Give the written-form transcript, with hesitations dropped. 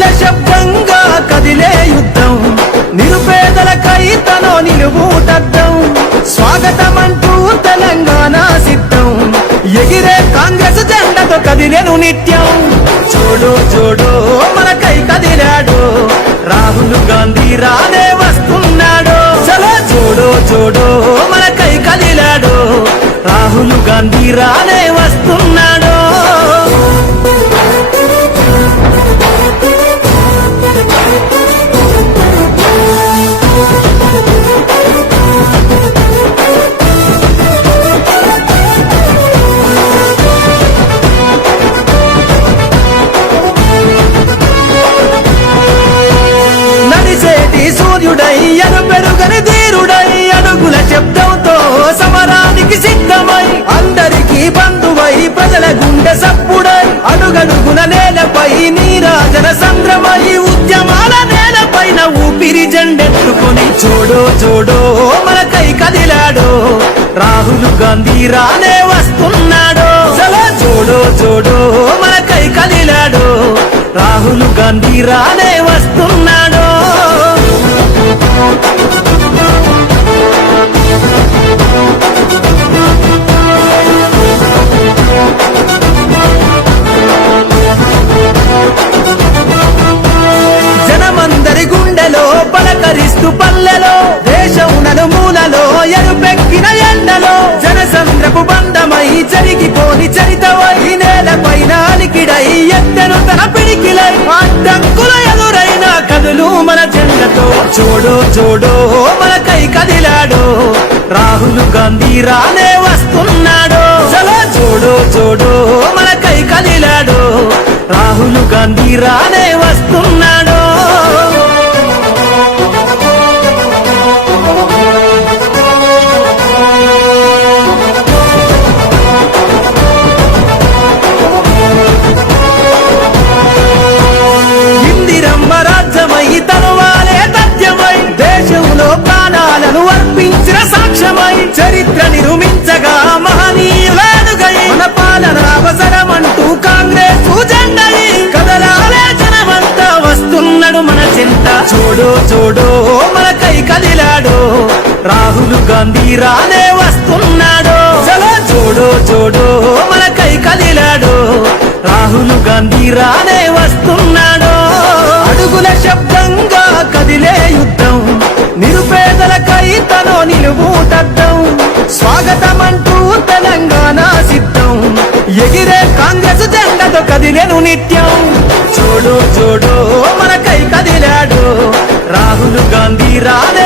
అడుగుల శబ్దంగా కదిలే యుద్ధం, నిరుపేదలకై తనో నిలువుటద్దం. స్వాగతమంటూ తెలంగాణ సిద్ధం, ఎగిరే కాంగ్రెస్ జెండతో కదిలేను నిత్యం. చూడు చూడు మనకై కదిలాడు, రాహుల్ గాంధీ రానే వస్తున్నాడు. చలో చూడు చూడు మనకై కదిలాడు, రాహుల్ గాంధీ రానే వస్తున్నాడు. సూర్యుడై ఎరుపెరుగని ధీరుడై, అడుగుల శబ్దంతో సమరానికి సిద్ధమై, అందరికీ బంధువై ప్రజల గుండె సప్పుడై, అడుగడుగున నేలపై నీరాజన సంద్రమై, ఉద్యమాల నేలపైన ఊపిరి జెండెత్తుకొని చూడు చూడు మనకై కదిలాడు, రాహుల్ గాంధీ రానే వస్తున్నాడు. చలో చూడు చూడు మనకై కదిలాడు, రాహుల్ గాంధీ రానే వస్తున్నాడు. జనమందరి గుండెలో పలకరిస్తూ పల్లెలో, దేశం నలుమూలలో ఎరుపెక్కిన ఎండలో, జనసంద్రపు బంధమై జరిగిపోని చరితవై, నేలపైన అలికిడై ఎత్తెను తన పిడికిలై, అడ్డంకుల ఎదురైన కదులు మన జెండతో. చూడు చూడు మనకై కదిలాడు, రాహుల్ గాంధీ రానే వస్తున్నాడు. చలో చూడు చూడు మనకై కదిలాడు, రాహుల్ గాంధీ రానే వస్తున్నాడు. ఇందిరమ్మ రాజ్యమై తనువాలే తథ్యమై, దేశంలో ప్రాణాలను అర్పించిన సాక్ష్యమై, చరిత్ర నిర్మించగా మహనీయులానుగై, మన పాలన అవసరమంటూ కాంగ్రెస్ జెండై, కదలాలే జనమంతా వస్తున్నాడు మన చింత. చూడు చూడు మనకై కదిలాడు, రాహుల్ గాంధీ రానే వస్తున్నాడు. చలో చూడు చూడు మనకై కదిలాడు, రాహుల్ గాంధీ రానే వస్తున్నాడు. అడుగుల శబ్దంగా కదిలే యుద్ధం, నిరుపేదలకై తనో నిలువుటద్దం. స్వాగతమంటూ తెలంగాణ సిద్ధం, ఎగిరే కాంగ్రెస్ జెండతో కదిలేను నిత్యం. చూడు చూడు మనకై కదిలాడు, రాహుల్ గాంధీ రానే